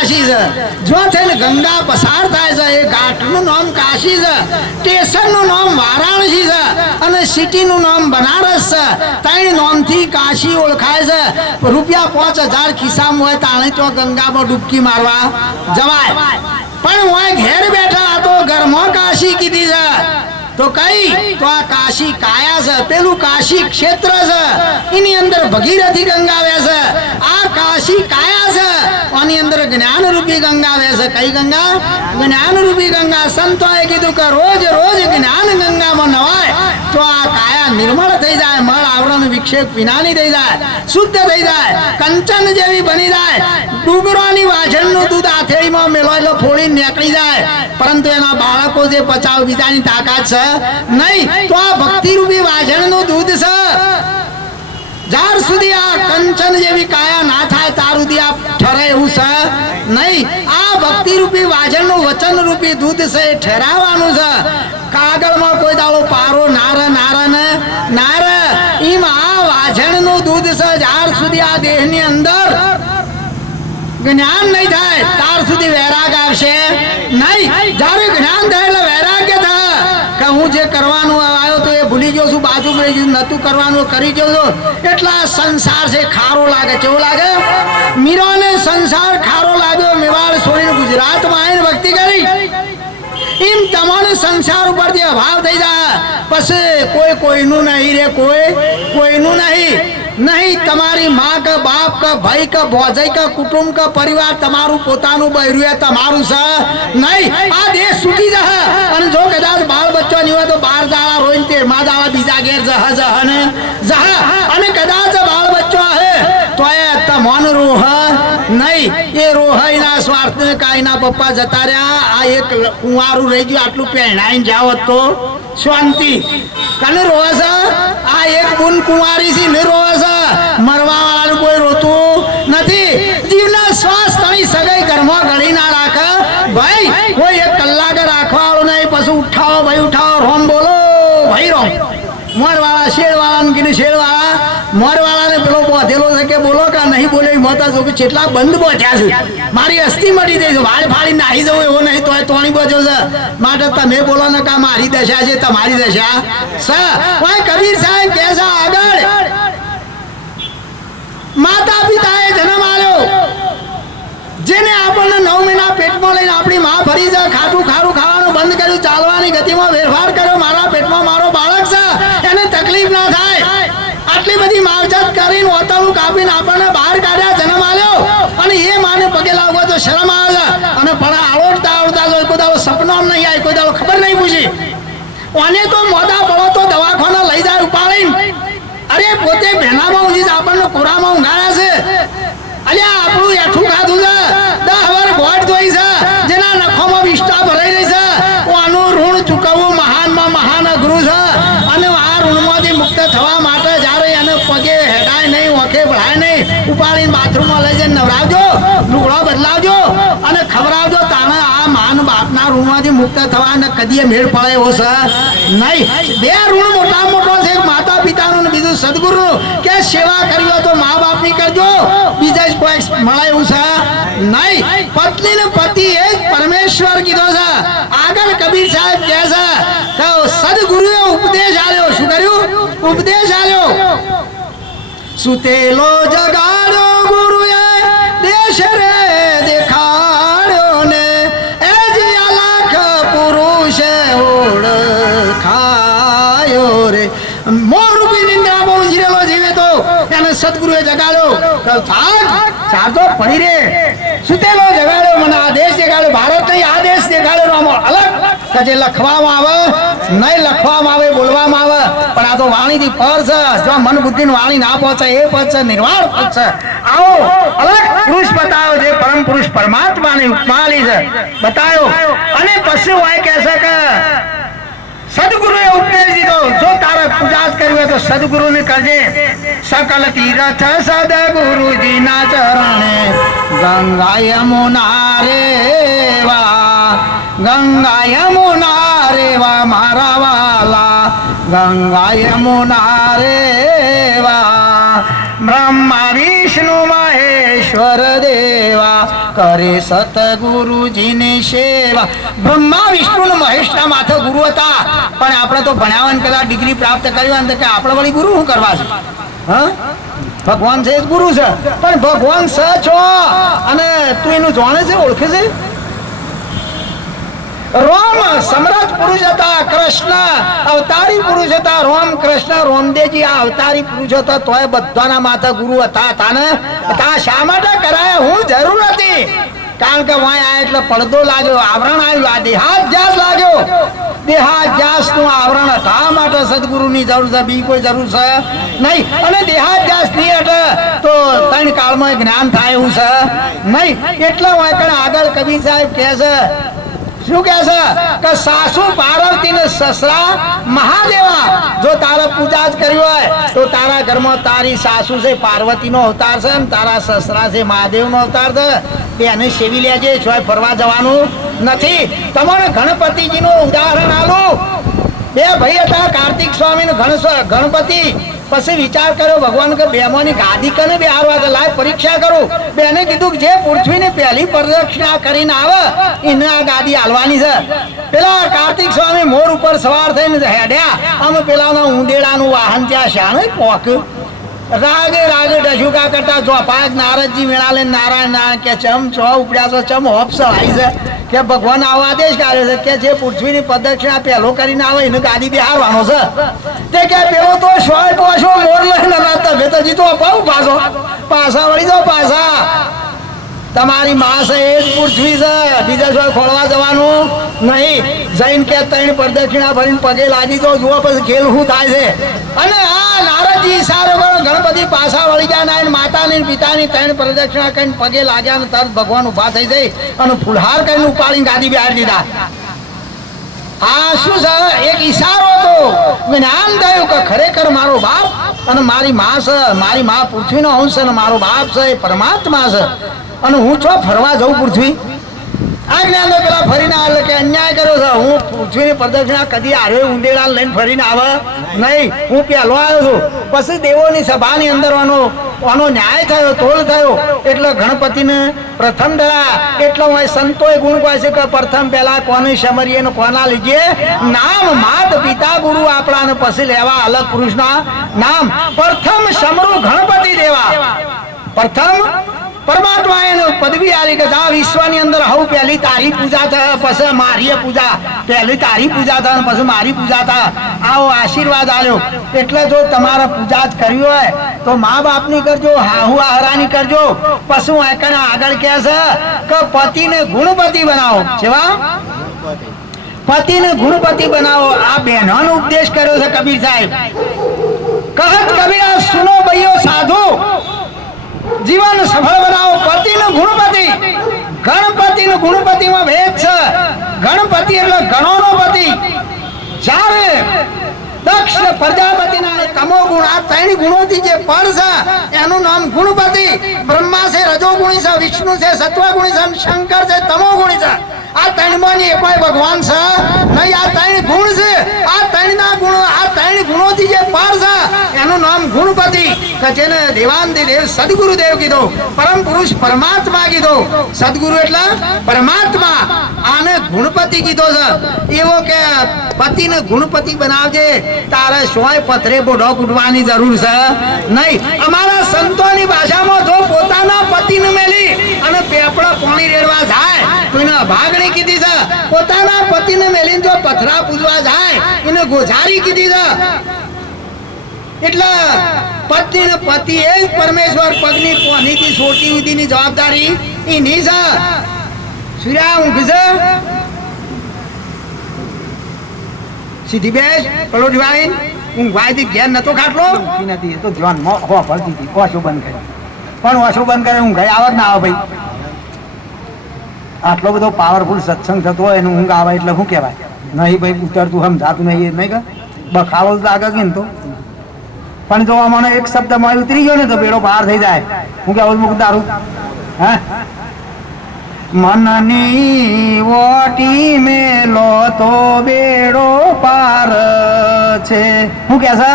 કાશી છે. જો થઈને ગંગા પસાર થાય છે એ ઘાટનું નામ કાશી છે, સ્ટેશનનું નામ વારાણસી છે અને સિટીનું નામ બનારસ છે. ત્રણ નામથી કાશી ઓળખાય છે. રૂપિયા 5000 ખિસ્સામાં હોય તાણે તો ગંગામાં ડૂબકી મારવા જવાય. પણ હું ઘેર બેઠા તો ઘરમાં કાશી કીધી છે તો કઈ તો આ કાશી કાયા છે, પેલું કાશી ક્ષેત્ર છે, એની અંદર ભગીરથી ગંગા આવે છે. આ કાશી કાયા છે, આની અંદર જ્ઞાન રૂપી ગંગા આવે છે. કઈ ગંગા? જ્ઞાન રૂપી ગંગા. સંતોએ કીધું કે રોજ રોજ જ્ઞાન ગંગામાં નવાય તો આ કાયા નિર્મળ થઈ જાય, મળ આવરણ વિક્ષેપ વિનાની થઈ જાય, શુદ્ધ થઈ જાય, કંચન જેવી બની જાય. ડુંગરોની વાછણનું દૂધ આથેળીમાં મેળવેલો ફોડી નીકળી જાય, પરંતુ એના બાળકો જે પચાવ બીજાની તાકાત છે નહીં. તો આ ભક્તિ રૂપી વાછણનું દૂધ છે. જ્યાર સુધી આ કંચન જેવી કાયા ના થાય ત્યાર સુધી આ ઠરે એવું છે નહીં. આ ભક્તિ રૂપી વાછણનું વચન રૂપી દૂધ છે એ ઠરાવવાનું છે. કાગળમાં કોઈ દાડો પારો નાર નાર ને નાર એમ આ વાછણનું દૂધ છે. જ્યાર સુધી આ દેહની અંદર જ્ઞાન નહીં થાય ત્યાર સુધી વૈરાગ આવશે નહીં. જ્યારે જ્ઞાન થાય એટલે વૈરાગ્ય થાય કે હું જે કરવાનું આવ્યો તો એ ભૂલી ગયો છું, બાજુ રહી ગયું, નતું કરવાનું કરી ગયો છું. એટલા સંસાર છે ખારો લાગે. કેવો લાગે? મીરાને સંસાર ખારો લાગ્યો, મેવાડ છોડીને ગુજરાતમાં આવીને ભક્તિ કરી. એમ તમારો સંસાર ઉપરથી અભાવ થઈ જાય પછી કોઈ કોઈનું નહીં રે, કોઈ કોઈનું નહીં. નહીં તમારી માં કે બાપ કે ભાઈ કે ભોજાઈ કે કુટુંબ કે પરિવાર તમારું પોતાનું બૈરું એ તમારું છે નહીં. આ દેશ સુખી જશે અને જો કદાચ બાળ બચ્ચો નહીં હોય તો 12 દાડા રોઈને 13મા દાડા બીજા ઘેર જહ જહ ને જહ. અને કદાચ બાળ બચ્ચો હે તો એ તમોન રોહ નહીં. એ રોહઈના સ્વાર્થ કાઈના પપ્પા જતા રહ્યા. આ એક કુંવારું રહી ગયું, આટલું પહેણાઈને જાઓ તો શાંતિ. કને રોવે છે? આ એક બુન કુંવારી છે ને રોવે છે. મરવા વાળાનું કોઈ રોતું નથી. જીવના શ્વાસ તણી સગાઈ ઘરમાં ઘડી ના રાખે ભાઈ. કોઈ 1 કલાકે રાખવા વાળો નહીં. પછી ઉઠાવો ભાઈ ઉઠાવો, રોમ બોલો ભાઈ રોમ. મોરવાળા શેરવાળાને કીધું શેરવાળા મોરવાળાને પેલો બોધેલો છે કે બોલો કે નહીં બોલે. મોતા જો કે કેટલા બંધ બોધ્યા છે, મારી અસ્થિ મટી જાય છે, વાળ ફાડી નાહી જવું એવો નહીં તો તોણી બોધ્યો છે. માટે તમે બોલો ને કા મારી દશા છે તમારી દશા છે. કબીર સાહેબ કહે છે આગળ માતા પિતાએ જન્મ આલ્યો, જેને આપણને 9 મહિના પેટમાં લઈને આપણી માં ફરી જાય, ખાટું ખારું ખાવાનું બંધ કર્યું, ચાલવાની ગતિમાં ફેરફાર કર્યો, મારા પેટમાં મારો બાળક છે એને તકલીફ ના થાય, આટલી બધી માવજત કરીને ઓતળું કાપીને આપણને બહાર કાઢ્યા, જન્મ આલ્યો. અને એ માને પગે લાગવો તો શરમ આવે અને પણ આવડતા આવડતા જો કોઈ દાડો સપનામ નહીં આવી, કોઈ દાડો ખબર નહીં પૂછી. અને તો મોઢા પડો તો દવાખાના લઈ જાય ઉપાડીને. અરે પોતે ભેનામાં ઊંઘી જ આપણને કોરામાં ઊંઘાડ્યા છે. અલ્યા આપણું એઠું ખાધું છે, 10 વાર ગોળ ધોઈ છે, જેના નખોમાં વિષ્ટા ભરાઈ રહી છે. આનું ઋણ ચૂકવવું મહાનમાં મહાન અઘરું છે. અને આ ઋણમાંથી મુક્ત થવા માટે જ્યારે એને પગે હેડાય નહીં, ઓખે ભળાય નહીં, ઉપાડીને બાથરૂમમાં લઈ જઈને નવરાવજો, લુગડો બદલાવજો અને ખવડાવજો. તાણે આ માન બાપના ઋણમાંથી મુક્ત થવાને કદીએ મેળ પડે એવો છે નહીં. 2 ઋણ મોટા મોટો છે, એક માતા પિતાનું ને બીજું સદગુરુનું. કે સેવા કરવી હોય તો મા બાપની કરજો, બીજા જ કોઈ મળે એવું છે નહીં. પત્ની ને પતિ એક પરમેશ્વર કીધો છે. આગળ કબીર સાહેબ કહે છે કે સદગુરુએ ઉપદેશ આલ્યો. શું કર્યું? ઉપદેશ આલ્યો. સુતેલો જગાડ્યો ગુરુએ દેશ રે દેખાડ્યો ને એ જે અલખ પુરુષે ઓળખાયો રે. મોરૂપી નિંદ્રામાં ઊંઘેલો જીવે તો એને સદગુરુએ જગાડ્યો. ચાર તો પડી રે. સુતેલો જગાડ્યો, મને આ દેશ દેખાડ્યો, ભારત નહીં આ દેશ દેખાડ્યો. આમાં અલગ કે જે લખવામાં આવે નહીં, લખવામાં આવે, બોલવામાં આવે, પણ આ તો વાણીથી પર છે. જો મન બુદ્ધિની વાણી ના પહોંચે એ પદ છે, નિર્વાણ પદ છે. આવો અલગ પુરુષ બતાવ્યો, જે પરમ પુરુષ પરમાત્માની ઉપમા લી છે બતાવ્યો. અને પછી હોય કહે છે કે સદગુરુએ ઉપદેશ દીધો, જો તારે પૂજા જ કરવી હોય તો સદગુરુને કરજે. સકલ તીર્થ સદગુરુજીના ચરણે ગંગા યમુના રેવા, ગંગા યમુના રેવા મારા વાલા, ગંગા યમુના રેવા. બ્રહ્મા વિષ્ણુ મહેશ્વર દેવા કરે સતગુરુજીની સેવા. બ્રહ્મા વિષ્ણુ ને મહેશના માથે ગુરુ હતા, પણ આપણે તો ભણાવવાનું કદાચ ડિગ્રી પ્રાપ્ત કરી કે આપણે વળી ગુરુ શું કરવા છે? હા, ભગવાન છે ગુરુ છે, પણ ભગવાન સ છો અને તું એનું જાણે છે, ઓળખે છે? રોમ સમર્થ પુરુષ હતા, કૃષ્ણ અવતારી પુરુષ હતા. રોમ કૃષ્ણ રોમદેવજી આ અવતારી પુરુષ હતા, તોય બધાના માથે ગુરુ હતા ને શા માટે કરાય? હું જરૂર હતી, કારણ કે વાય આ એટલે પડદો લાગ્યો, આવરણ આવ્યું, આ દેહાધ્યાસ લાગ્યો. દેહાધ્યાસ નું આવરણ હતા માટે સદગુરુની જરૂર છે, બીજી કોઈ જરૂર છે નહીં. અને દેહાધ્યાસ નહીં એટલે તો ત્રણ કાળમાં જ્ઞાન થાય એવું છે નહીં. એટલે વાય કણ આગળ કવિ સાહેબ કહે છે, શું કહે છે કે સાસુ પાર્વતી ને સસરા મહાદેવા. જો તારે પૂજા જ કરી હોય તો તારા ઘરમાં તારી સાસુ છે પાર્વતી નો અવતાર છે, તારા સસરા છે મહાદેવ નો અવતાર છે. એને સેવી લેજે, છોય ફરવા જવાનું નથી. તમને ગણપતિજી નું ઉદાહરણ આલું. બે ભાઈ હતા, કાર્તિક સ્વામી ને ગણપતિ. પછી વિચાર કર્યો ભગવાન કે બેમાંની ગાદી કને બેહારવા છે, લાય પરીક્ષા કરું. બેને કીધું કે જે પૃથ્વીની પહેલી પ્રદક્ષિણા કરીને આવે એને આ ગાદી હાલવાની છે. પેલા કાર્તિક સ્વામી મોર ઉપર સવાર થઈને હેડ્યા, અમે પેલાના ઊંદેડાનું વાહન ત્યાં શાણે પોક્યું. રાગે રાગે ડસુકા કરતા જો પાંચ નારદજી મેળા લઈને નારાયણ નારાયણ કે ચમ છો ઉપડ્યા છો, ચમ હોપ સવાઈ છે કે ભગવાન આવો આદેશ કાઢે છે કે જે પૃથ્વીની પ્રદક્ષિણા પહેલો કરીને આવે એને ગાદી બેહારવાનો છે. તે કે પેલો તો શોય પોશો મોર લઈને તમે તો જીતો અપાવું પાછા વળી દો પાછા. તમારી માં છે એ જ પૃથ્વી છે, બીજા શોય ખોળવા જવાનું નહીં. જઈને કે ત્રણ પ્રદક્ષિણા ભરીને પગે લાગી તો જુઓ પછી ખેલ શું થાય છે. અને આ નારદજી સારો ગણપતિ પાછા વળી ગયા ને માતાની પિતાની ત્રણ પ્રદક્ષિણા કરીને પગે લાગ્યા ને તરત ભગવાન ઉભા થઈ જઈ અને ફુલહાર કરીને ઉપાડીને ગાદી બેહાડી દીધા. આ શું છે? એક ઈશારો હતો, જ્ઞાન થયું કે ખરેખર મારો બાપ અને મારી માં છે, મારી માં પૃથ્વીનો અંશ અને મારો બાપ છે એ પરમાત્મા છે. અને હું છો ફરવા જઉં પૃથ્વી? આ જ્ઞાન પેલા ફરીને આવે કે અન્યાય કર્યો છે. હું પૃથ્વીની પ્રદક્ષિણા કદી આવ્યો ઊંદેડા લઈને ફરીને આવે નહીં. હું પહેલો આવ્યો છું. પછી દેવોની સભાની અંદર આનો ન્યાય થયો, તોલ થયો. એટલે ગણપતિને પ્રથમ ધરા. એટલે હું સંતોએ ગુણ કહે છે કે પ્રથમ પહેલા કોને સમરીએ ને કોના લીજીએ નામ. માત પિતા ગુરુ આપણા ને પછી લેવા અલગ પુરુષના નામ. પ્રથમ સમરૂ ગણપતિ દેવા. પ્રથમ પરમાત્મા એનું પદવી આલી કે આ વિશ્વની અંદર હું પહેલી તારી પૂજા થાય, પછી મારી પૂજા, પહેલી તારી પૂજા થાય પછી મારી પૂજા થાય. આવો આશીર્વાદ આલ્યો. એટલે જો તમારે પૂજા જ કરવી હોય તો મા બાપની કરજો, હાહુ આહરાની કરજો. પછી આગળ કહે છે કે પતિને ગુણપતિ બનાવો. જેવા પતિને ગુણપતિ બનાવો. આ બહેનોનો ઉપદેશ કર્યો છે કબીર સાહેબ. કહત કબીરા સુનો ભાઈઓ સાધુ, જીવન સફળ બનાવો. પતિનું ગુણપતિ. ગણપતિનું ગુણપતિમાં ભેદ છે. ગણપતિ એટલે ગણોનો પતિ. જ્યારે દક્ષ પ્રજાપતિના તમો ગુણ, આ ત્રણ ગુણોથી જે પર છે એનું નામ ગુણપતિ. બ્રહ્મા છે રજોગુણી છે, વિષ્ણુ છે સત્વગુણી છે, શંકર છે તમોગુણી છે. આ ત્રણમાંની એકોય ભગવાન છે નહીં. આ ત્રણ ગુણ છે. આ ત્રણના ગુણો, આ ત્રણ ગુણોથી જે પાર છે એનું નામ ગુણપતિ. કે જેને દેવાંતિદેવ સદગુરુદેવ કીધો, પરમ પુરુષ પરમાત્મા કીધો. સદગુરુ એટલે પરમાત્મા, આને ગુણપતિ કીધો છે. એવો કે પતિને ગુણપતિ બનાવજે, તારે સોય પથરે બોઢો કૂટવાની જરૂર છે નહીં. અમારા સંતોની ભાષામાં જો પોતાના પતિને મેલી અને પેપડા પાણી રેડવા જાય તો એને ભાગણી કીધી છે. પોતાના પતિને મેલીને જો પથરા પૂજવા જાય એને ગોઝારી કીધી છે. એટલે પતિ ને પતિ એ જ પરમેશ્વર. પગની કોનીથી સોટી સુધીની જવાબદારી એની છે. સૂર્યા ઊંઘ છે સીધી બેસ પેલો દિવાળી ઊંઘવાયથી ઘેર નતો ખાટલો નથી. એ તો ધ્યાનમાં હો ભરતી હતી. ઓછો બંધ કરી પણ ઓછો બંધ કરે ઊંઘ આવે ના આવે ભાઈ. આટલો બધો પાવરફુલ સત્સંગ થતો હોય એનું ઊંઘ આવે એટલે શું કહેવાય? નહીં ભાઈ ઉતરતું સમજાતું નહીં. નહીં કે બખાવો લાગે કે ને તો. પણ જો મને એક શબ્દ માં ઉતરી ગયો ને તો બેડો પાર થઈ જાય. હું કે મુક દારૂ હે મનની ઓટી મેલો તો બેડો પાર છે. શું કે છે?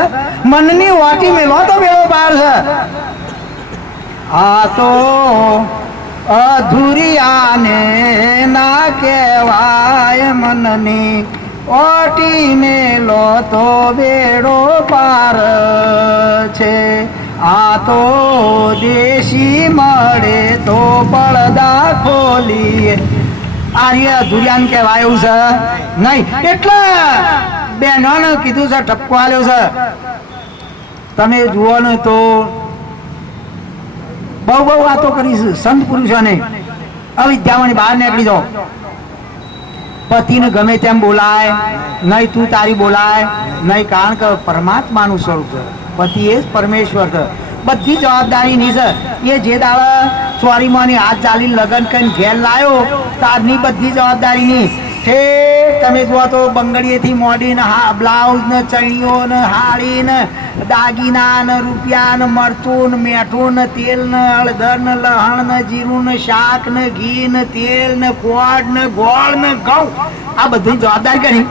મનની ઓટી મેલો તો બેડો પાર છે. આ તો અધુરિયાને ના કહેવાય મનની ઓટીને લો તો બેડો પાર છે. આ તો દેશી મળે તો પડદા ખોલીએ. આર્ય અધુરિયાને કહેવાય એવું છે નહીં. એટલે બહેનોને કીધું છે, ઠપકો આલ્યો છે. તમે જુઓ ને તો બહુ વાતો કરીશું સંત પુરુષોને. અવિદ્યામાં બહાર નીકળી જાઓ. પતિને ગમે તેમ બોલાય નહીં, તું તારી બોલાય નહીં, કારણ કે પરમાત્માનું સ્વરૂપ છે. પતિ એ જ પરમેશ્વર છે. બધી જવાબદારી ની છે. એ જે દાડા ચોરીમાંની હાથ ચાલી લગ્ન કરીને ઘેર લાવ્યો તારની બધી જવાબદારી ની. તમે જુઓ તો બંગડીએથી મોડીને બ્લાઉઝ ને ચણીઓ ને હાડી ને દાગીના ને રૂપિયા ને મરચું ને મીઠું ને તેલ ને હળદર ને લહણ ને જીરું ને શાક ને ઘી ને તેલ ને ખોડ ને ગોળ ને ઘઉં, આ બધી જવાબદારી કરી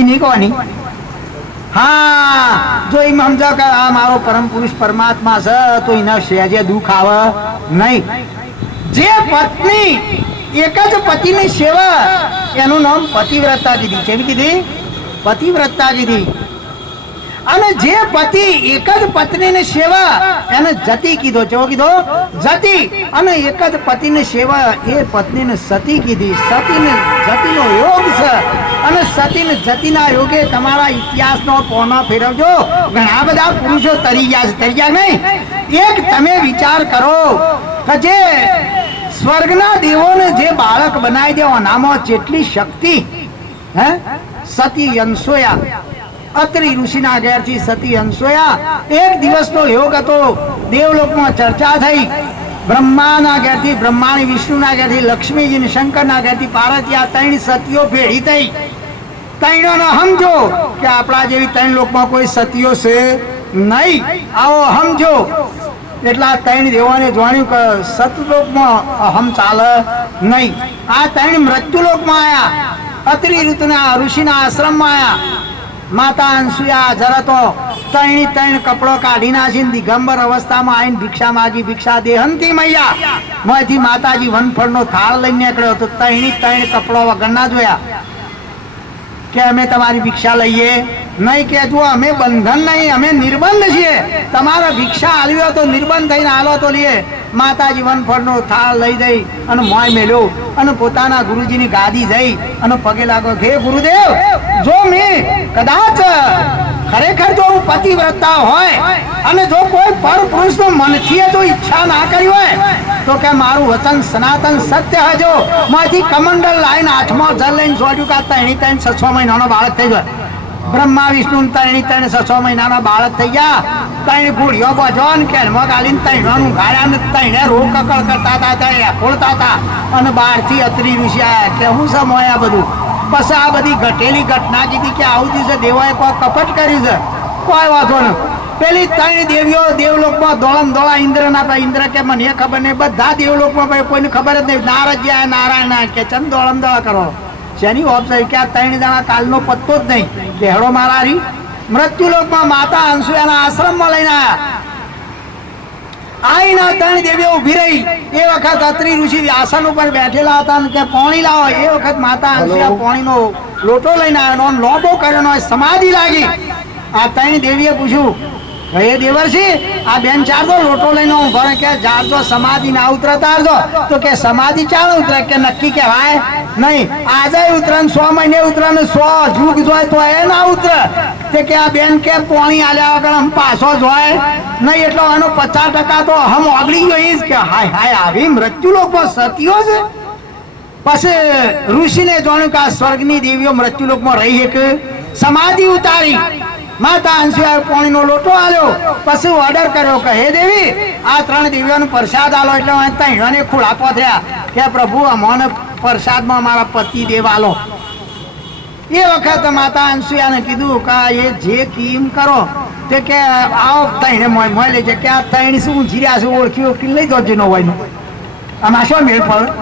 એની કોની? હા, જો એમ સમજો કે આ મારો પરમ પુરુષ પરમાત્મા છે તો એના સહેજે દુઃખ આવે નહીં. જે પત્ની એક જ પતિની સેવા, એનું નામ પતિવ્રતા કીધી. કેવી કીધી? પતિવ્રતા કીધી. અને જે પતિ એક જ પત્નીની સેવા એને જતી કીધો. કેવો કીધો? જતી. અને એક જ પતિની સેવા એ પત્નીને સતી કીધી. સતીને જતીનો યોગ છે. અને સતીને જતીના યોગે તમારા ઇતિહાસનો કોનો ફેરવજો, ઘણા બધા પુરુષો તરી ગયા છે. તરી ગયા નહીં? એક તમે વિચાર કરો કે જે સ્વર્ગના દેવોને જે બાળક બનાવી દે એનામાં જેટલી શક્તિ. હે, સતી અંશોયા, અત્રિ ઋષિના ઘેરથી સતી અંશોયા. એક દિવસનો યોગ હતો. દેવલોકમાં ચર્ચા થઈ. બ્રહ્માના ઘેરથી બ્રહ્માની, વિષ્ણુના ઘેરથી લક્ષ્મીજી, શંકરના ઘેરથી પાર્વતી, આ ત્રણ સતીઓ ભેળી થઈ. ત્રણોને સમજો કે આપણા જેવી ત્રણ લોકમાં કોઈ સતીઓ છે નહીં. આવો સમજો. એટલા ત્રણ દેવોને જાણ્યું કે સતલોકમાં અહમ ચાલે નહીં. આ ત્રણ મૃત્યુલોકમાં આવ્યા. અત્રિ ઋષિના આશ્રમમાં આવ્યા. માતા અંસુયા જરા તો ત્રણ કપડો કાઢી નાખીને દિગંબર અવસ્થામાં આવીને ભિક્ષા માગી. ભિક્ષા દેહંતી મૈયા મોંથી માતાજી વનફળનો થાળ લઈને નીકળ્યો તો ત્રણ કપડો વગરના જોયા કે અમે તમારી ભિક્ષા લઈએ નહીં. કે જો અમે બંધન નહીં, અમે નિર્બંધ છીએ. તમારે ભિક્ષા આલવ્યો તો નિર્બંધ થઈને આલો તો લઈએ. માતાજી વનફળનો થાળ લઈ જઈ અને મોય મેલ્યો અને પોતાના ગુરુજીની ગાદી જઈ અને પગે લાગ્યો. હે ગુરુદેવ, જો મેં કદાચ ખરેખર જો પતિવ્રતા હોય અને જો કોઈ પર પુરુષનો મનથી જો ઈચ્છા ના કરી હોય તો કે મારું વચન સનાતન સત્ય હજો. માંથી કમંડળ લાઈન હાથમાં જલ લઈને છોડ્યું કે ત્રણ 6 મહિનાનો બાળક થઈ જાય. બ્રહ્મા વિષ્ણુ ત્રણ 6 મહિનાના બાળક થઈ ગયા. ત્રણ ઘોડીઓ બજો ને કેળમાં ગાલીને ત્રણોનું ગાળ્યા ને ત્રણે રોગ કકળ કરતા હતા, ખોલતા હતા. અને બહારથી અત્રિ ઋષિ આવ્યા કે હું સમોય આ બધું. પછી આ બધી ઘટેલી ઘટના કીધી કે આવું દિવસે દેવાએ કોઈ કપટ કર્યું છે. કોઈ વાંધો ન. પેલી ત્રણ દેવીઓ દેવલોકમાં દોડમ દોડા ઇન્દ્રના. ઇન્દ્ર કે મને ખબર નહીં. બધા દેવલોકમાં ભાઈ કોઈને ખબર જ નહીં. નારદ નારાયણ કે ચંદ દોડમ દોડા કરો. શેની ઓપ્શન કે આ ત્રણ જણા કાલનો પત્તો જ નહીં. કે હેડો મારા મૃત્યુલોકમાં માતા અંસુયાના આશ્રમમાં લઈને આવ્યા. આઈના ત્રણ દેવીઓ ઉભી રહી. એ વખત અત્રિ ઋષિ આસન ઉપર બેઠેલા હતા કે પાણી લાવો. એ વખત માતા અંસુયા પાણીનો લોટો લઈને આવ્યો, લોબો કર્યો, સમાધિ લાગી. આ ત્રણ દેવીએ પૂછ્યું, હે દેવર્ષિ, આ બેન ચારજો લોટો લઈને ઉભા કે ચારજો સમાધિ ના ઉતરે તારજો. તો કે સમાધિ ચાલ ઉતરે કે નક્કી કહેવાય નહીં. આજે ઉતરે 100 મહિને ઉતરે ને 100 જુગ જોય તો એ ના ઉતરે. તે કે આ બેન કે પાણી આલ્યા વગર આમ પાછો જોય નહીં. એટલો આનો 50% તો હમ ઓગળી ગયો. એ જ કે હાય હાય આવી મૃત્યુલોકમાં સતીઓ છે. પછી ઋષિને જાણ્યું કે આ સ્વર્ગની દેવીઓ મૃત્યુલોકમાં રહી એક સમાધિ ઉતારી. માતા અંસુયાએ પાણીનો લોટો આલ્યો. પછી ઓર્ડર કર્યો કે હે દેવી, આ ત્રણ દેવીઓનો પ્રસાદ આલો. એટલે ત્રણોને ખુલાપો થયા કે પ્રભુ અમને પ્રસાદમાં મારા પતિ દેવ આલો. એ વખત માતા અંસુયાને કીધું કે એ જે કીમ કરો તે કે આવો ત્રણે મોય લે છે કે આ ત્રણ શું જીર્યા છે ઓળખ્યું લઈ દો નો હોય. આમાં શું મેળ પડે?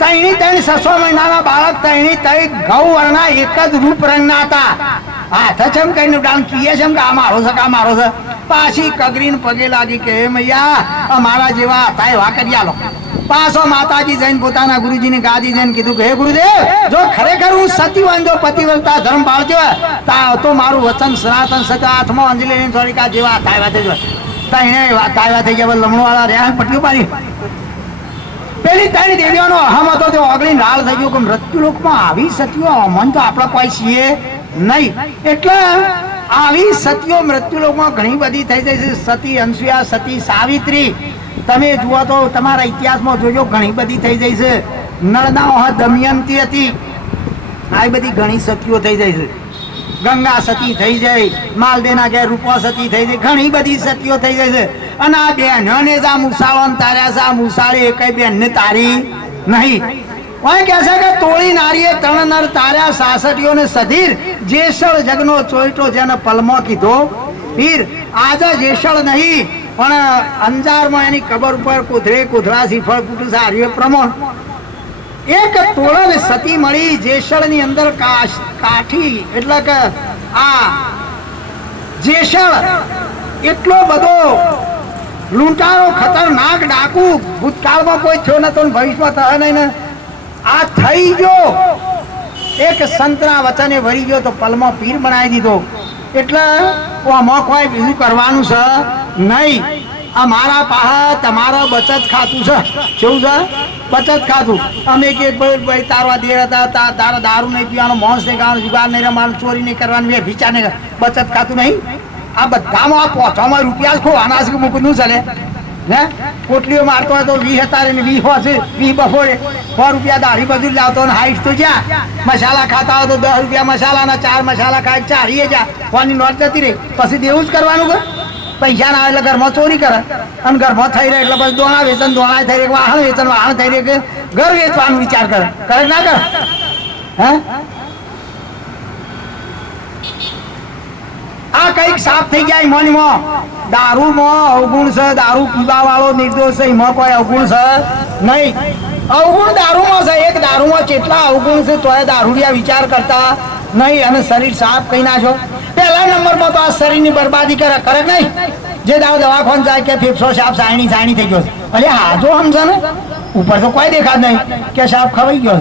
ત્રણ 6 મહિનાના બાળક ત્રણ ઘઉં વર્ણના એક જ રૂપ રંગના હતા. હાથ છે એમ કઈ ડાણ કીએ છે એમ કે આ મારો છે કે આ મારો છે. પાછી કગરીને પગે લાગી કે હે મૈયા અમારા જેવા હતા એવા કરી આલો. પાછો માતાજી જઈને પોતાના ગુરુજીની ગાદી જઈને કીધું કે હે ગુરુદેવ, જો ખરેખર હું સતીવાન જો પતિવ્રતા ધર્મ પાળજો તો મારું વચન સનાતન સત્ય હાથમાં અંજલિ લઈને થોડીકા જેવા હતા એવા થઈ જાય. તઈને તાવ્યા થઈ ગયા લમણો વાળા રહ્યા પટ્ટીઓ પાડી. પેલી ત્રણ દેવીઓનો અહમ હતો તે ઓગળીને રાળ થઈ ગયો કે મૃત્યુલોકમાં આવી સતીઓ મન તો આપણે કોઈ છીએ નહીં. એટલે આવી સતીઓ મૃત્યુલોકમાં ઘણી બધી થઈ જાય છે. સતી અનસુયા, સતી સાવિત્રી, તમે જુઓ તો તમારા ઇતિહાસમાં જોજો ઘણી બધી થઈ જાય છે. નળના દમયંતી હતી, આવી બધી ઘણી સતીઓ થઈ જાય છે. ગંગા સતી થઈ જાય, માલદેના ઘેર રૂપા સતી થઈ જાય, ઘણી બધી સતીઓ થઈ જાય છે. અને આ બહેનોને જ આ મુસાળોને તાર્યા છે, આ મુસાળે એકઈ બેનને તારી નહીં. કોઈ કહે છે કે તોળી નારીએ ત્રણ નર તાર્યા, સાસટીઓને સધીર, જેસળ જગનો ચોઈટો જેને પલમો કીધો પીર. આજે જેસળ નહીં પણ અંજારમાં એની કબર ઉપર કોથળે કોથળા શ્રીફળ કુટું સાર્યું પ્રમોણ. એક તોળને સતી મળી જેસળની અંદર કાઠી, એટલે કે આ જેસળ એટલો બધો લૂંટારો, ખતરનાક ડાકુ, ભૂતકાળમાં કોઈ થયો નતો, ભવિષ્યમાં થયો નહીં ને આ થઈ ગયો. એક સંતના વચને વળી ગયો તો પલમાં પીર બનાવી દીધો. એટલે આમાં કોઈ બીજું કરવાનું છે નહીં. અમારા પાસે તમારા બચત ખાતું છે. કેવું છે? બચત ખાતું. અમે કે ભાઈ તારવા દેર હતા, તારા દારૂ નહીં પીવાનો, મોસ નહીં ખાવાનું, જુગાર નહીં રમવાનું, ચોરી નહીં કરવાની, વિચાર નહીં. બચત ખાતું નહીં. આ બધામાં આ પોચામાં રૂપિયા જ ખોવાના છે કે મૂકનું ચાલે હે. પોટલીઓ મારતો હોય તો 20 ને 20 હોય છે, 20 બપોરે 100 રૂપિયા દાઢી બધું લાવતો ને 60 તો જ્યાં મસાલા ખાતા હોય તો 10 રૂપિયા મસાલાના 4 મસાલા ખાય, 4 જ્યાં 1 નોટ જતી રહી. પછી દેવું જ કરવાનું કે પૈસા ના આવે એટલે ઘરમાં ચોરી કરે, અને ઘરમાં થઈ રહે એટલે પછી દોણા વેચન દોણા થઈ રહે, વાહન વેચન વાહન થઈ રહે, કે ઘર વેચવાનો વિચાર કરે. કરે ના કરે? હે આ કઈક સાફ થઈ ગયા મનમાં. દારૂમાં અવગુણ છે, દારૂ પીવા વાળો નિર્દોષ છે, એમાં કોઈ અવગુણ છે નહીં. અવગુણ દારૂમાં છે. એક દારૂમાં કેટલા અવગુણ છે તોય દારૂડિયા વિચાર કરતા નહીં અને શરીર સાફ કહી નાખો. પહેલા નંબરમાં તો આ શરીરની બરબાદી કરે નહીં. જે દવાખાને જાય કે ફેફસો સાફ સાયણી થઈ ગયો છે, અરે હાજો સમજે ને, ઉપર તો કોઈ દેખાત નહીં કે સાફ ખવાઈ ગયો.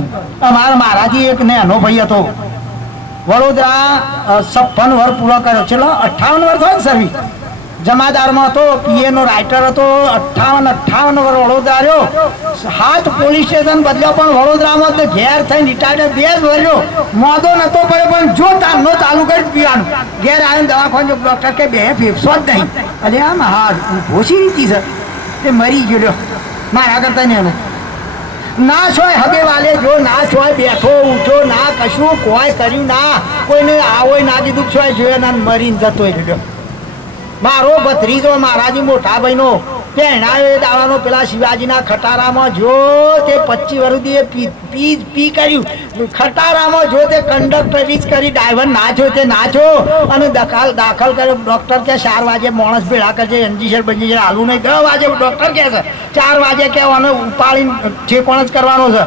મારાથી એક નાનો ભાઈ હતો વડોદરા, 56 વર્ષ પૂરો કર્યો. ચલો 58 વર્ષ હોય ને સર્વિસ. જમાદારમાં હતો, પીએ નો રાઇટર હતો. 58 વર્ષ વડોદરા રહ્યો. 7 પોલીસ સ્ટેશન બદલ્યો પણ વડોદરામાં તો ઘેર થઈને રિટાયર્ડ 2 વર્ષ મોદો નતો પડે પણ જો તારનો ચાલુ કરી પીવાનું. ઘેર આવીને દવાખાને ડોક્ટર કે બે ફેફસો જ નહીં. અરે આમ હા ઓછી રીતિ છે તે મરી ગયો. મારા કરતા ને એનું ના છોય હગે વાલે, જો ના છોય બેઠો ઉઠો ના કશું કોઈ કર્યું ના, કોઈને આવો ના કીધું છોય જોયો ના મરીને જતો રહ્યો. મારો ભત્રીજો મારાજી મોટા ભાઈનો પહેણાયો એ દાડાનો પેલા શિવાજીના ખટારામાં જો તે 25 વર્ષ પી કર્યું. ખટારામાં જો તે કંડક્ટરી જ કરી, ડ્રાઈવર નાચો તે નાચો અને દાખલ કર્યો. ડૉક્ટર કે 4 વાગે માણસ ભેળા કરજે, એન્જીશર બંજીશર હાલું નહીં. 10 વાગે ડૉક્ટર કહે છે, 4 વાગે કહેવાનો ઉપાડીને ઠેકોણ જ કરવાનો છે.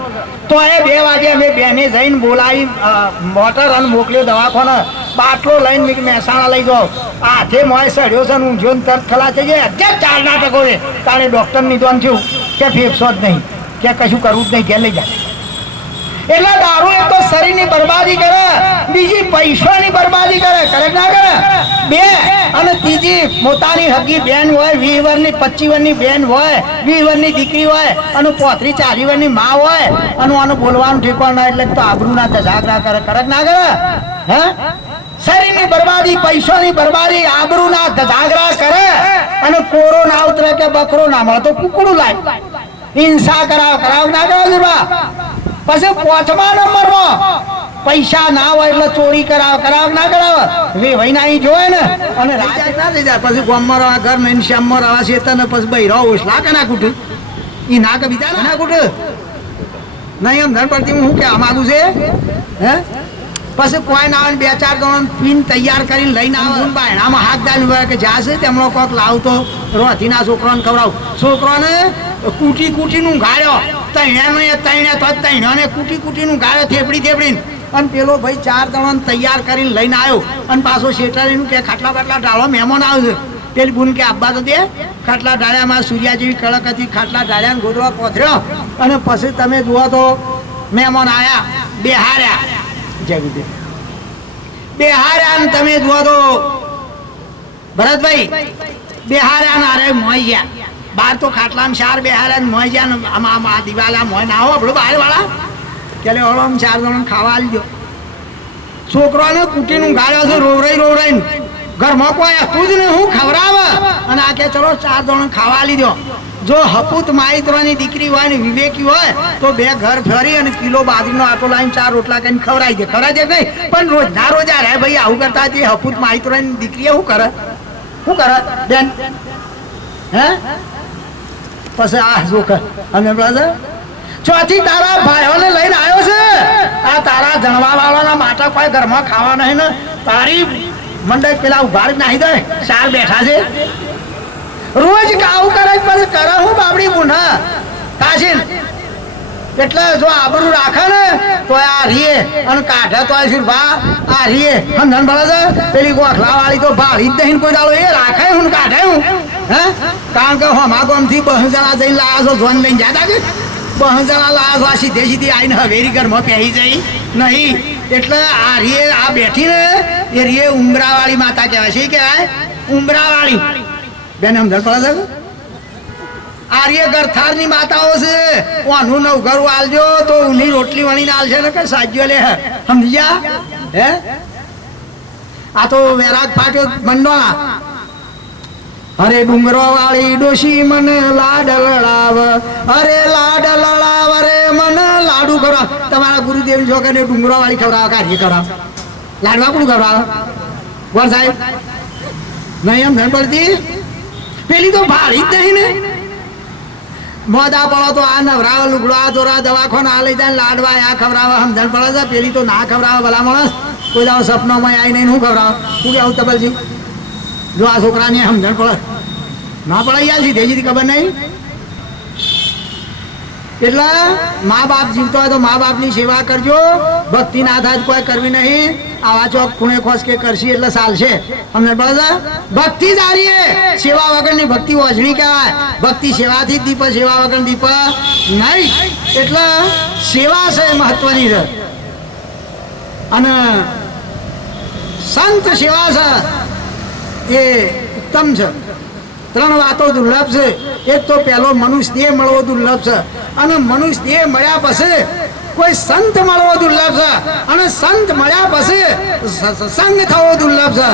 તો એ 2 વાગે અમે બેને જઈને બોલાવી મોટર અને મોકલ્યો દવાખાને. બાટલો લઈને મહેસાણા લઈ જાઓ. હાથે મોય સડ્યો છે, હું જોઈને તરત ખલાસ થઈ જાય. 4 નાટકો રે તારે ડૉક્ટર નિદાન થયું કે ફેફસો જ નહીં, કે કશું કરવું જ નહીં, ઘેર લઈ જાય. એટલે દારૂ એક તો શરીરની બરબાદી કરે, બીજી પૈસાની બરબાદી કરે ના કરે? 2 અને ત્રીજી પોતાની હગી બેન હોય, 20 વર્ષની 25 વર્ષની બેન હોય, 20 વર્ષની દીકરી હોય અને 35-40 વર્ષની મા હોય અને આનું બોલવાનું ઠેકવાનું ના, એટલે તો આબરૂના ધજાગરા કરે ના કરે? હે શરીરની બરબાદી, પૈસાની બરબાદી, આબરૂના ધજાગરા કરે અને કોરો ના ઉતરે કે બકરો ના મળે તો કુકડું લાય. હિંસા કરાવ ના કરાવ. પછી 5મા નંબરમાં પૈસા ના હોય એટલે ચોરી કરાવ ના કરાવ. ભાઈ ના જોવે ને અને રાજા ના થઈ જાય. પછી ગામમાં રહા, ઘર નહીં, શ્યામમાં રહા છે ને પછી ભાઈ રહો ઓછલા કે ના કુટું એ ના કે બીજા ના કુટું નહીં. એમ ધન પડતી હું કે માગું છે હે. પછી કોઈ ના આવે 2-4 જણ પીન તૈયાર કરીને લઈને આવે. આમાં હાથ દાલ કે જાશે તેમનો કોક લાવતો રોથીના છોકરાને ખવડાવ. છોકરાને કૂટીનું ગાળ્યો, તૈણે કૂટીનું ગાળ્યો, થેપડીને. અને પેલો ભાઈ 4 જણ તૈયાર કરીને લઈને આવ્યો અને પાછો શેઠાણીનું કે ખાટલા બાટલા ઢાળો મહેમાન આવે છે. પેલી બુન કે આબ્બા તો દે ખાટલા ડાળ્યામાં સૂર્યા જેવી કડક હતી ખાટલા ડાળ્યાને ગોદડો પોથર્યો અને પછી તમે જુઓ તો મહેમાન આયા બેહાર્યા જય ગુરુદેવ બેહાર્યા ને તમે જુઓ તો ભરતભાઈ બેહાર્યા ને અરે મોઈ ગયા બાર તો ખાટલામાં ચાર બેહાર્યા ને મોઈ ગયા ને આમ આ દિવાલા મોય ના આવો આપણું બહાર વાળા કે હળો આમ 4 જણ ખાવા આલી દો છોકરાને કુટીનું ગાળ્યો છે રોવરાઈ ઘરમાં કોઈ હતું જ ને હું ખવડાવ અને આ કે ચલો 4 જણ ખાવા લીધો જો હપૂત માઈત્રની દીકરી હોય ને વિવેકી હોય તો 2 ઘર ફરી અને કિલો બાજરીનો આટો લાવીને 4 રોટલા કરીને ખવડાવી દે નહીં પણ રોજના રોજ આ રે ભાઈ આવું કરતા હતી હપૂત માઈત્રની દીકરી શું કરે બેન હે પછી આ શું કર અમે બ્રધર ચોથી તારા ભાઈઓને લઈને આવ્યો છે આ તારા જણવા વાળાના માટે કોઈ ઘરમાં ખાવા નહીં ને તારી મંડળ પેલા ઉભાર નાહી દે 4 બેઠા છે રોજ કાવું કરે પછી કરે હું બાબડી બુના કાશીન એટલે જો આબરૂ રાખે ને તો આ રીએ અને કાઢે તો આ રીએ સમજણ પડે છે પેલી ગોખલા વાળી તો ભાળી જ નહીં કોઈ દાડો એ રાખે હું કાઢે હું હે કારણ કે હમા ગામથી 2 જણા જઈને લાયા છો જોન લઈને જતા કે 2 જણા લાયા છો સીધે આવીને હવેરી ઘરમાં પહેરી જઈ નહીં એટલે આ રીએ આ બેઠીને એ રીએ ઉમરાવાળી માતા કહેવાય છે કહેવાય ઉમરાવાળી બેન સમજણ પડે છે આર્ય ગરથારની માતાઓ છે ઓનું નવઘરું આલજો તો ઊની રોટલી વણીને આલશે ને કે સાજ્યો લે સમજ્યા હે આ તો વેરાગ ફાટ્યો મંડોળા અરે ડુંગરો વાળી ડોશી મને લાડ લડાવ અરે લાડ લડાવ અરે મને લાડુ કરો તમારા ગુરુદેવ જો કે ડુંગરો વાળી ખવડાવ કાર્ય કરાવ લાડવા કોણ ખવડાવ બોલ સાહેબ નહીં એમ ધન પડતી પેલી તો ભાળી જ નહીં ને મોદા પડો તો આ નવરાવ લુગડો આ દોરા દવાખાને આ લઈ જાય લાડવા આ ખવડાવે સમજણ પડે છે પેલી તો ના ખવડાવે ભલા માણસ કોઈ દાવ સપનામાં આવી નહીં હું ખવડાવે શું કેવું તબલજી જો આ છોકરાને સમજણ પડે ના પડે યાર સીધેજીથી ખબર નહીં એટલે મા બાપ જીવતો હોય તો મા બાપની સેવા કરજો ભક્તિ ના થાય કોઈ કરવી નહીં આવા ચોક ખૂણે ખોસ કે કરશી એટલે ચાલશે સમજણ પડે ભક્તિ જ આરીએ સેવા વગરની ભક્તિ ઓજણી કહેવાય ભક્તિ સેવાથી જ દીપ સેવા વગર દીપ નહીં એટલે સેવા છે મહત્વની છે અને સંત સેવા છે એ ઉત્તમ છે 3 વાતો દુર્લભ છે એક તો પહેલો મનુષ્ય દેહ મળવો દુર્લભ છે અને મનુષ્ય દેહ મળ્યા પછી કોઈ સંત મળવો દુર્લભ છે અને સંત મળ્યા પછી સત્સંગ થવો દુર્લભ છે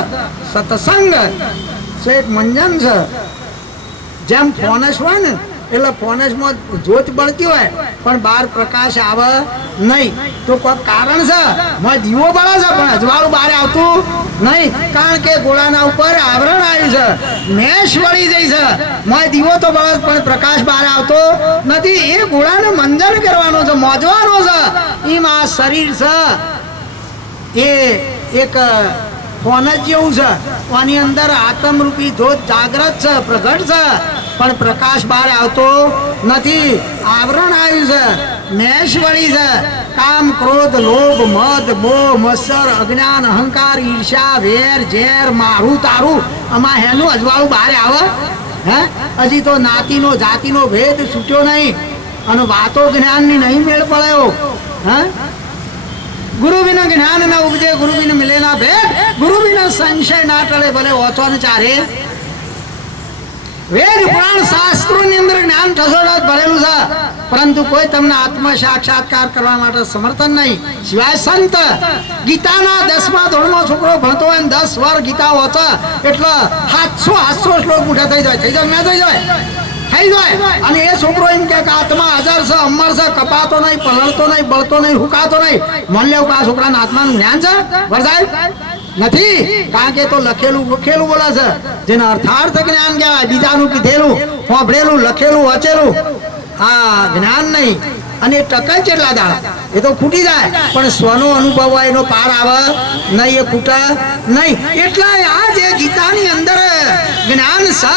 સત્સંગ છે એક મંજન છે જેમ ફોનસ હોય ને એટલે ફોનસમાં જોત બળતી હોય પણ બહાર પ્રકાશ આવે નહીં તો કોઈ કારણ છે મોય દીવો બળે છે પણ અજવાળું બહાર આવતું નહીં કારણ કે ગોળાના ઉપર આવરણ આવ્યું છે મેશ વળી જાય છે મોય દીવો તો બળે પણ પ્રકાશ બહાર આવતો નથી એ ગોળાને મંજન કરવાનો છે મોજવાનો છે એમાં આ શરીર છે એ એક ફોન જ જેવું છે આની અંદર આત્મરૂપી ધોધ જાગ્રત છે પ્રગટ છે પણ પ્રકાશ બહાર આવતો નથી આવરણ આવ્યું છે મેશ વળી છે કામ ક્રોધ લોભ મદ મોહ મત્સર અજ્ઞાન અહંકાર ઈર્ષ્યા વેર ઝેર મારું તારું આમાં હેનું અજવાળું બહાર આવે હે હજી તો નાતીનો જાતિનો ભેદ છૂટ્યો નહીં અને વાતો જ્ઞાનની નહીં મેળ પડ્યો હે गुरु बिना ज्ञान न उपजे गुरु बिना मिले ना भेद गुरु बिना संशय ना टले भले ओतो न चारे वेद पुराण शास्त्रों ની અંદર જ્ઞાન ઠસોડાટ ભરેલું છે પરંતુ કોઈ તમને આત્મ સાક્ષાત્કાર કરવા માટે સમર્થન નહીં સિવાય સંત ગીતાના 10મા ધોરણનો છોકરો ભણતો હોય 10 વાર ગીતા વાંચે એટલે 700 શ્લોક ઉઠા થઈ જાય મેં થઈ જાય અને એ છોકરો એમ કે આત્મા હાજર છે અમર છે કપાતો નહીં પલળતો નહીં બળતો નહીં હુકાતો નહીં મન લેવું આ છોકરાના આત્માનું જ્ઞાન છે વરસાદ નથી કારણ કે તો લખેલું વખેલું બોલે છે જેને અર્થાર્થ જ્ઞાન કહેવાય બીજાનું કીધેલું વાપરેલું લખેલું વાંચેલું આ જ્ઞાન નહીં અને ટકાય કેટલા દાડા એ તો ખૂટી જાય પણ સ્વનો અનુભવ હોય એનો પાર આવે નહીં એ ખૂટે નહીં એટલે આ જે ગીતાની અંદર જ્ઞાન છે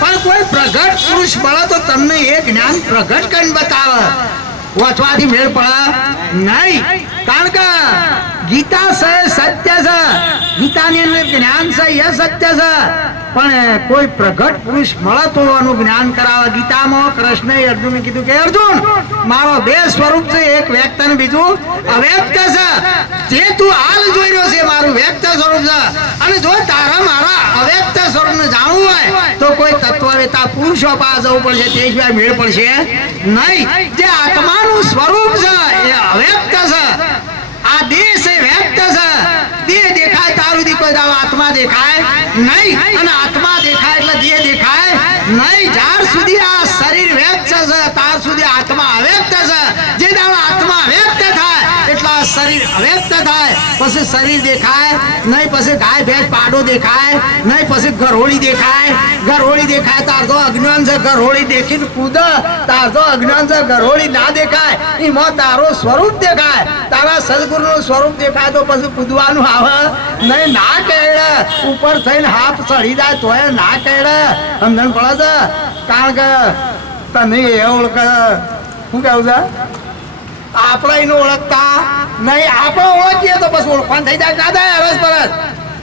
પણ કોઈ પ્રગટ પુરુષ મળે તો તમને એ જ્ઞાન પ્રગટ કરીને બતાવે વાંચવાથી મેળ પડે નહીં કારણ કે ગીતા છે સત્ય છે ગીતાની અંદર જ્ઞાન છે એ સત્ય છે પણ કોઈ પ્રગટ પુરુષ મળે તો એનું જ્ઞાન કરાવે. ગીતામાં કૃષ્ણએ અર્જુનને કીધું કે અર્જુન, મારો બે સ્વરૂપ છે, એક વ્યક્ત અને બીજું અવ્યક્ત છે. જે તું હાલ જોઈ રહ્યો છે મારું વ્યક્ત સ્વરૂપ છે, અને જો તારા મારા અવ્યક્ત સ્વરૂપને જાણવું હોય તો કોઈ તત્વવેતા પુરુષો પાસે જવું પડશે, તે સિવાય મેળ પડશે નહીં. જે આત્માનું સ્વરૂપ છે એ અવ્યક્ત છે. આ દેહ છે વ્યક્ત છે. દેહ દેખાય તાર સુધી કોઈ દાડો આત્મા દેખાય નહીં, અને આત્મા દેખાય એટલે દેહ દેખાય નહીં. જ્યાર સુધી આ શરીર વ્યક્ત છે ત્યાર સુધી આત્મા અવ્યક્ત છે. જે દાડો આત્મા વ્યક્ત થાય એટલે આ શરીર અવ્યક્ત થાય. પછી શરીર દેખાય નહીં, પછી ગાય ભેંસ પાડો દેખાય નહીં, પછી ગરોળી દેખાય. ગરોળી દેખાય તાર તો અજ્ઞાન છે, ગરોળી દેખીને કૂદ તાર તો અજ્ઞાન છે. ગરોળી ના દેખાય એમાં તારો સ્વરૂપ દેખાય, તારા સદગુરુનું સ્વરૂપ દેખાય તો પછી કૂદવાનું આવે નહીં. ના કહેડે ઉપર થઈને હાથ ચડી જાય તોય ના કહેડે. સમજણ પડે છે? કારણ કે તને એ ઓળખ શું કેવું છે, આપણે એને ઓળખતા નહીં. આપણે ઓળખીએ તો બસ ઓળખાણ થઈ જાય. ના થાય અરસ પરસ.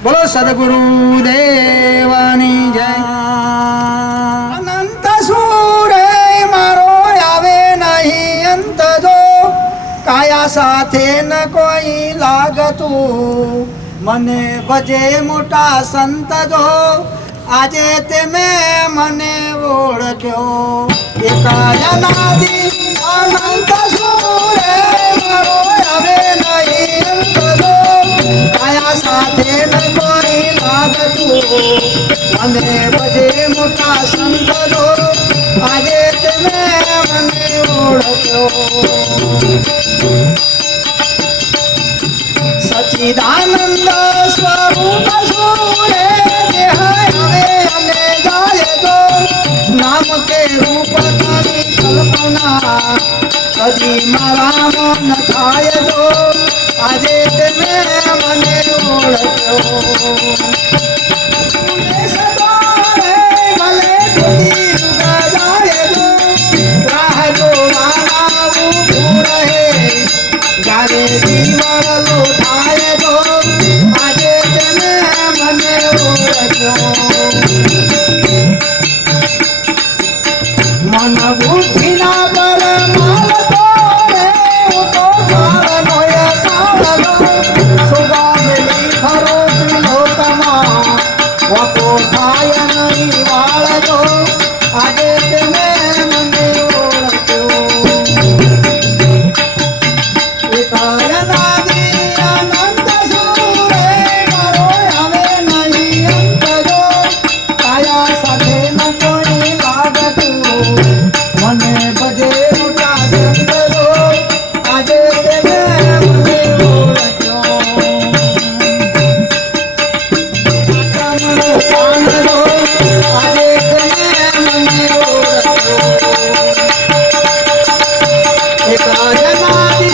બોલો સદગુરુ દેવાની જય. અનંત સૂરે મારો આવે નહીં અંત જો, કાયા સાથે ન કોઈ લાગતું. મને ભજે મોટા સંત જો, આજે તમે મને ઓળખ્યો. એકાયનાદિ અનંત સૂરે મારો આવે નહીં અંત જો, કાયા સાથે ન કોઈ લાગતું. મને ભજે મોટા સંત જો, આજે તમે મને ઓળખ્યો. સચિદાનંદ સ્વરૂપ સૂરે દેહ આવે અને જાય તો, નામ કે રૂપ તારી કલ્પના કદી મારા મન થાય તો, આજે તમે મને ઓળખ્યો. ભલે ખુદી જાય તો, રાહ જોવાના ઊભું રહે. જ્યારે દીવાલો થાય તો, આજે તમે મને ઓળખ્યો. મન બુદ્ધિના પર માલતો રે, હું તો કાળનો એ કાળનો. સુગામેલી ખરો ત્રિલોકમાં, વપો થાય નહીં વાળજો. આજે તમે મને ઓળખ્યો. એકાયનાદિ અનંત સૂરે મારો આવે નહીં અંત જો, કાયા સાથે ન કોઈ લાગતું. મને ભજે મોટા સંત જો, આજે તમે મને ઓળખ્યો. કામનો કાન જો, આજે તમે મને ઓળખ્યો. એકાયનાદિ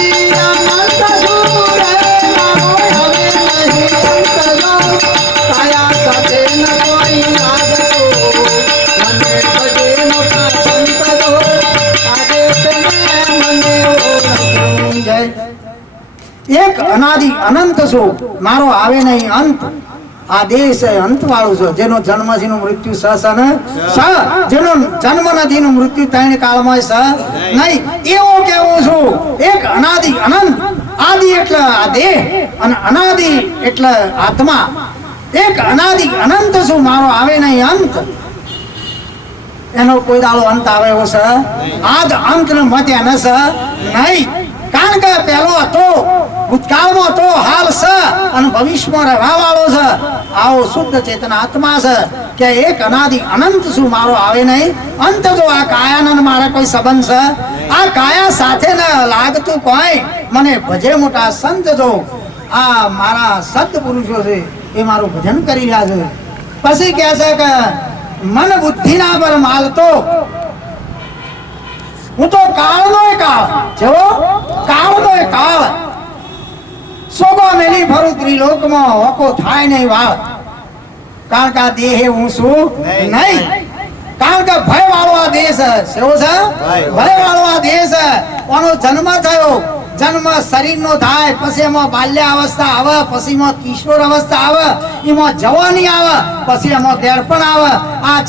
અનંત સૂરે મારો આવે નહીં અંત જો, કાયા સાથે ન કોઈ લાગતું. મને ભજે મોટા સંત જો, આજે તમે મને ઓળખ્યો. જય. એક અનાદિ અનંત છું, મારો આવે નહીં અંત. આ દેહ છે અંત વાળું છે, જેનો જન્મ છે નું મૃત્યુ સહ ને સહ, જેનો જન્મ નથી નું મૃત્યુ ત્રણ કાળમાં સહ નહીં. એવું કેવું છું. એક અનાદિ અનંત. આદિ એટલે આ દેહ અને અનાદિ એટલે આત્મા. એક અનાદિ અનંત છું, મારો આવે નહીં અંત. એનો કોઈ દાડો અંત આવે એવો છે આદ અંત ને મત એને છે નહીં. કારણ કે પેલો હતો, ભૂતકાળમાં હતો, હાલ છે અને ભવિષ્યમાં રહેવા વાળો છે. આવો શુદ્ધ ચેતન આત્મા છે કે એક અનાદિ અનંત શું, મારો આવે નહીં અંત જો. આ કાયાનો મારે કોઈ સંબંધ છે? આ કાયા સાથે ન લાગતું કોઈ. મને ભજે મોટા સંત જો, આ મારા સત્પુરુષો છે, એ મારું ભજન કરી રહ્યા છે. પછી કહે છે કે મન બુદ્ધિના પર માલતો, હું તો કાળનો કાળ, જેવો કાળનો કાળ. સોગો મેલી ફરું ત્રિલોકમાં, હોકો થાય નહીં વાળ. કારણ કે આ દેહ હું છું નહીં. કારણ કે ભય વાળો આ દેહ છે. કેવો છે? ભય વાળો આ દેહ છે. કોનો જન્મ થયો? જન્મ શરીરનો થાય, પછી એમાં બાલ્ય અવસ્થા આવે, પછી એમાં કિશોર અવસ્થા આવે, એમાં જવાની આવે, પછી એમાં ગેરપણ આવે. આ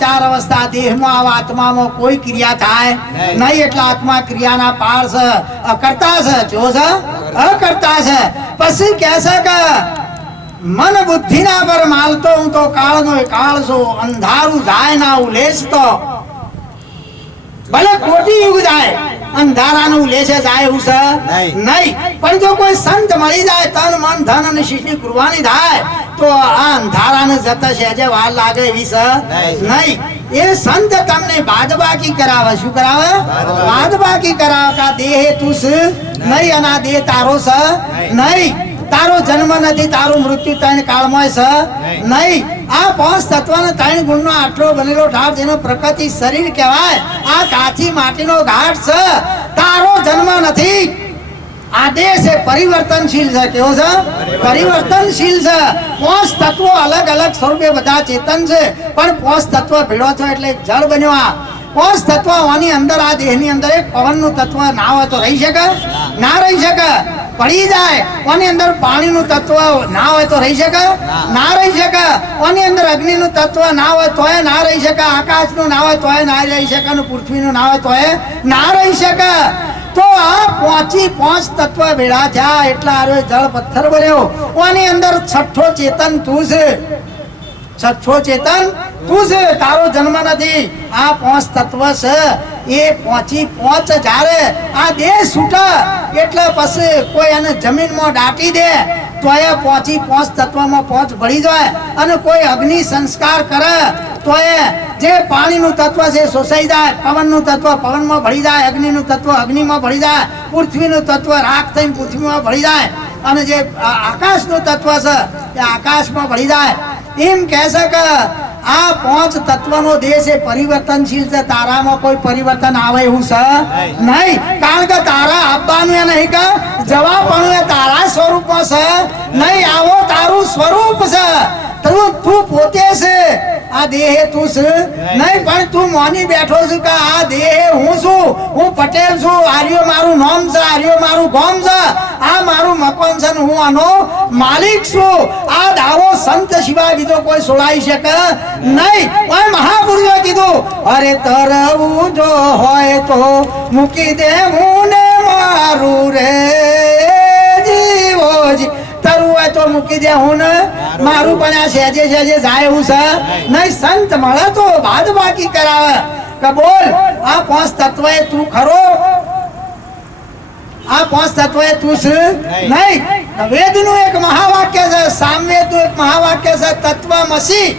ચાર અવસ્થા દેહમાં આવે. આત્મામાં કોઈ ક્રિયા થાય નહીં. એટલે આત્મા ક્રિયાના પાર છે, અકર્તા છે. જો છે અકર્તા છે. પછી કહે છે કે મન બુદ્ધિના પર માલતો હું તો કાળનો કાળ છું, અંધારું જાય ના ઉલેશ તો ભલે કોટી યુગ જાય, અંધારાનું લેશે જાય એવું છે નહીં. પણ જો કોઈ સંત મળી જાય, તન મન ધન અને શિષ્યની કુરબાની થાય, તો આ અંધારાને જતા સહેજે વાર લાગે એવી છે નહીં. એ સંત તમને બાદબાકી કરાવે. શું કરાવે? બાદબાકી કરાવે. કે આ દેહ તું છે નહીં અને આ દેહ તારો છે નહીં. તારો જન્મ નથી, તારું મૃત્યુ ત્રણ કાળમાં છે નહીં. આ પાંચ તત્વના ત્રણ ગુણનો આટલો બનેલો ઢાળ, જેનો પ્રકૃતિ શરીર કહેવાય, આ કાચી માટીનો ઘાટ છે. તારો જન્મ નથી. આ દેહ છે પરિવર્તનશીલ છે. કેવો છે? પરિવર્તનશીલ છે. પાંચ તત્વો અલગ અલગ સ્વરૂપે બધા ચેતન છે, પણ પાંચ તત્વ ભેળો છો એટલે જળ બન્યો. આ પાંચ તત્વ આની અંદર, આ દેહની અંદર એક પવનનું તત્વ ના હોય તો રહી શકે? ના રહી શકે. પડી જાય. આની અંદર પાણીનું તત્વ ના હોય તો રહી શકે? ના રહી શકે. આની અંદર અગ્નિનું તત્વ ના હોય તોય ના રહી શકે. આકાશનું ના હોય તોય ના રહી શકે. અને પૃથ્વીનું ના હોય તોય ના રહી શકે. તો આ પાંચ તત્વ ભેળા થયા એટલે આરો જળ પથ્થર બન્યો. આની અંદર છઠ્ઠો ચેતન તું છે. છઠ્ઠો ચેતન તું છે. તારો જન્મ નથી. આ પાંચ તત્વ છે. એ પાંચ જ્યારે આ દેહ છૂટા એટલે પછી કોઈ એને જમીનમાં દાટી દે તો એ પાંચ તત્વમાં પાંચ ભળી જાય. અને કોઈ અગ્નિ સંસ્કાર કરે તો એ જે પાણીનું તત્વ છે શોષાઈ જાય, પવનનું તત્વ પવનમાં ભળી જાય, અગ્નિનું તત્વ અગ્નિમાં ભળી જાય, પૃથ્વીનું તત્વ રાખ થઈને પૃથ્વીમાં ભળી જાય, અને જે આકાશનું તત્વ છે એ આકાશમાં ભળી જાય. એમ કહે છે કે આ પાંચ તત્વનો દેહ છે પરિવર્તનશીલ છે. તારામાં કોઈ પરિવર્તન આવે એવું છે નહીં. કારણ કે તારા આપવાનું એ નહીં કે જવાબવાનું એ તારા સ્વરૂપમાં છે નહીં. આવો તારું સ્વરૂપ છે. તું પોતે છે. આ દેહ તું છે નહીં, પણ તું માની બેઠો છું કે આ દેહ હું છું, હું પટેલ છું, આર્યો મારું નામ છે, આર્યો મારું ગામ છે, આ મારું મકાન છે, હું આનો માલિક છું. આ દાવો સંત સિવાય બીજો કોઈ છોડાઈ શકે નહીં. પણ મહાપુરુષે કીધું, અરે તરવું જો હોય તો મૂકી દે હું ને મારું રે જીવોજી. તરવું હોય તો મૂકી દે હું ને મારું, પણ આ સહેજે જાય એવું છે નહીં. સંત મળે તો બાદ બાકી કરાવે કે બોલ આ પાંચ તત્વ તું ખરો? આ પાંચ તત્વ તું છે નહીં. વેદનું એક મહાવાક્ય છે, સામવેદનું એક મહાવાક્ય છે, તત્વમસી.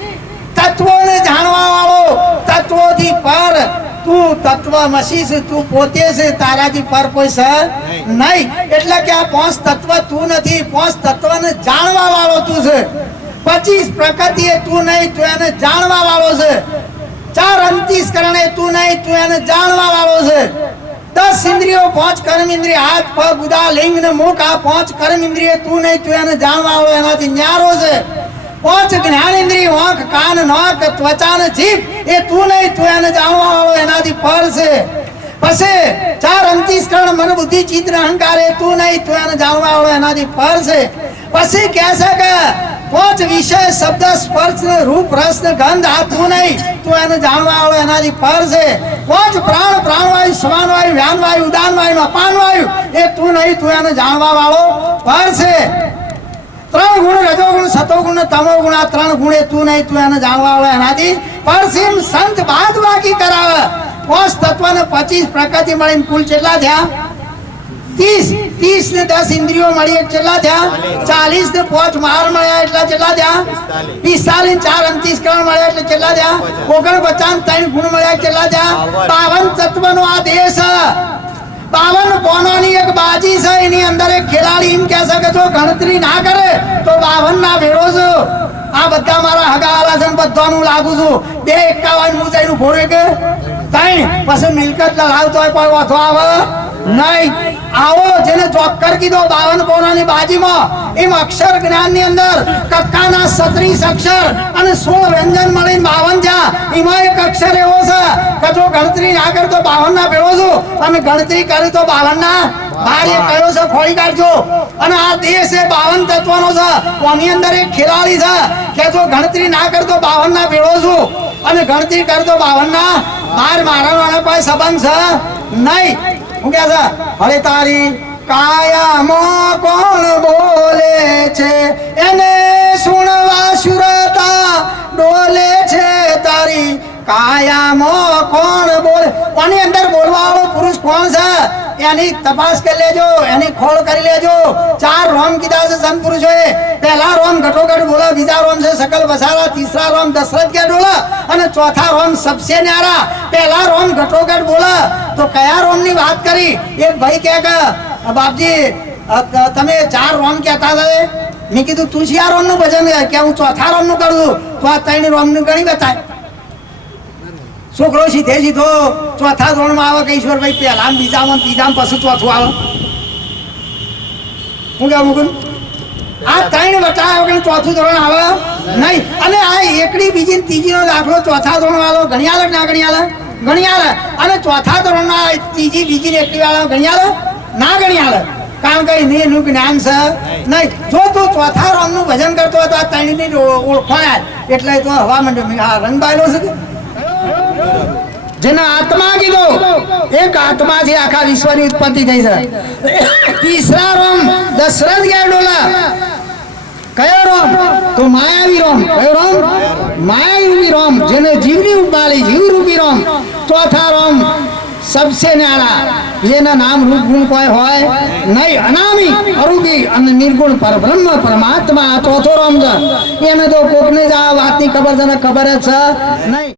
તત્વોને જાણવા વાળો, તત્વોથી પર. તું તત્વમસી છે. તું પોતે છે. તારાથી પર કોઈ છે નહીં. એટલે કે આ પાંચ તત્વ તું નથી. પાંચ તત્વને જાણવા વાળો તું છે. 25 પ્રકૃતિ એ તું નહીં, તું એને જાણવા વાળો છે. 4 અંતઃકરણ એ તું નહીં, તું એને જાણવા વાળો છે. 10 ઇન્દ્રિયો, 5 કર્મ ઇન્દ્રિય, હાથ પગ ઉદા લિંગ ને મુખ, આ 5 કર્મ ઇન્દ્રિય તું નહીં, તું એને જાણવા વાળો એનાથી ન્યારો છે. 5 જ્ઞાન ઇન્દ્રિય, આંખ કાન નાક ત્વચા ને જીભ, એ તું નહીં, તું એને જાણવા વાળો એનાથી પર છે. પછી 4 અંતઃકરણ મન બુદ્ધિ ચિત્ત અહંકાર એ તું નહીં, તું એને જાણવા વાળો એનાથી પર છે. પછી કહે છે કે 5 વિષય શબ્દ સ્પર્શ રૂપ રસ ગંધ, આ તું નહીં, તું એને જાણવા વાળો એનાથી પર છે. 5 પ્રાણ, પ્રાણવાયુ, સમાનવાયુ, વ્યાનવાયુ, ઉદાનવાયુ, અપાનવાયુ, એ તું નહીં, તું એને જાણવા વાળો પર છે. 3 ગુણ, રજોગુણ, સતોગુણ, તમોગુણ, આ 3 ગુણ એ તું નહીં, તું એને જાણવા વાળો એનાથી પર છે. સંત બાદ બાકી કરાવે. 5 તત્વ ને 25 પ્રકૃતિ મળીને કુલ કેટલા થયા? 30 ને 10 ઇન્દ્રિયો મળી કેટલા થયા? 40 ને 5 માર મળ્યા એટલા કેટલા થયા? 45 4 અંતઃકરણ મળ્યા એટલે કેટલા થયા? 49 3 ગુણ મળ્યા કેટલા થયા? 52 તત્વનો આ દેહ છે. 52 પોનાની એક બાજી છે. એની અંદર એક ખેલાડી એમ કહે છે કે જો ગણતરી ના કરે તો 52 ના ભેળો છે. આ બધા મારા હગાવાલા છે, બધાનું લાગુ છું. 251 મુજાઈનું ભોરે કે 3 પછી મિલકત લાવતો હોય કોઈ વાંધો આવે નહીં. આવો જેને ચોક્કર કીધો 52 પોનાની બાજીમાં, એમ અક્ષર જ્ઞાન ની અંદર કક્કાના 36 અક્ષર અને 16 વ્યંજન મળીને 52 થયા. એમાં એક અક્ષર એવો છે કે જો ગણતરી ના કરતો 52 ના ભેળો છું અને ગણતરી કરી તો 52 ના બાર એ કયો છે ખોળી કાઢજો. અને આ દેશ એ 52 તત્વનો છે. આની અંદર એક ખેલાડી છે કે જો ગણતરી ના કરતો 52 ના ભેળો છું અને ગણતરી કરતો 52 ના બાર મારવાનો કોઈ સંબંધ છે નહીં. હું કે છે હવે તારી કાયામાં કોણ બોલે છે એને સુણવા સુરતા ડોલે છે. તારી કાયામાં કોણ બોલે આની અંદર બોલવા વાળો પુરુષ કોણ છે એની તપાસ કરી લેજો, એની ખોળ કરી લેજો. 4 રોમ કીધા છે સંત પુરુષોએ. પહેલા રોમ ઘટોઘટ બોલે, બીજા રોમ છે સકલ વસારા, ત્રીસરા રોમ દશરથ કે ડોલે અને ચોથા રોમ સબસે ન્યારા. પહેલા રોમ ઘટોઘટ બોલે તો કયા રોમ ની વાત કરી? એક ભાઈ કે બાપજી તમે 4 રોમ કહેતા હતા. મેં કીધું તું શિયા રોમ નું ભજન કે હું ચોથા રોમ નું કરું તો આ 3 રોમ નું ગણી બતાય. છોકરો સીધો ચોથા ધોરણમાં આવે કે ઈશ્વરભાઈ પહેલા બીજામાં ત્રીજામાં પછી ચોથું આવે. હું કેવું મુકું આ 3 બતાવ્યા વગર ચોથું ધોરણ આવે નહીં. અને આ એકડી બીજી ત્રીજીનો દાખલો ચોથા ધોરણ વાળો ગણી આલે ના ગણી આલે? ગણી આલે. અને ચોથા ધોરણના ત્રીજી બીજી એકડી વાળો ગણી આલે ના ગણી આલે? કારણ કે એનું જ્ઞાન છે નહીં. જો તું ચોથા રોમ નું ભજન કરતો હતો આ 3 ની ઓળખાણ એટલે તો હવા માંડ્યો રંગ બાયલો છે. જેના આત્મા કીધો એક આત્મા થી આખા વિશ્વની ઉત્પત્તિ થઈ છે. ત્રીસરા રોમ દશરથ કે ડોલા કયો રોમ? તો માયાવી રોમ. કયો રોમ? માયાવી રોમ જેને જીવની ઉપાડી જીવ રૂપી રોમ. ચોથા રોમ સબસે ન્યારા જેના નામ રૂપ ગુણ કોઈ હોય નહીં. અનામી અરૂપી અને નિર્ગુણ પરબ્રહ્મ પરમાત્મા ચોથો રોમ છે. એને તો કોકને જ આ વાતની ખબર છે ને ખબર જ છે નહીં.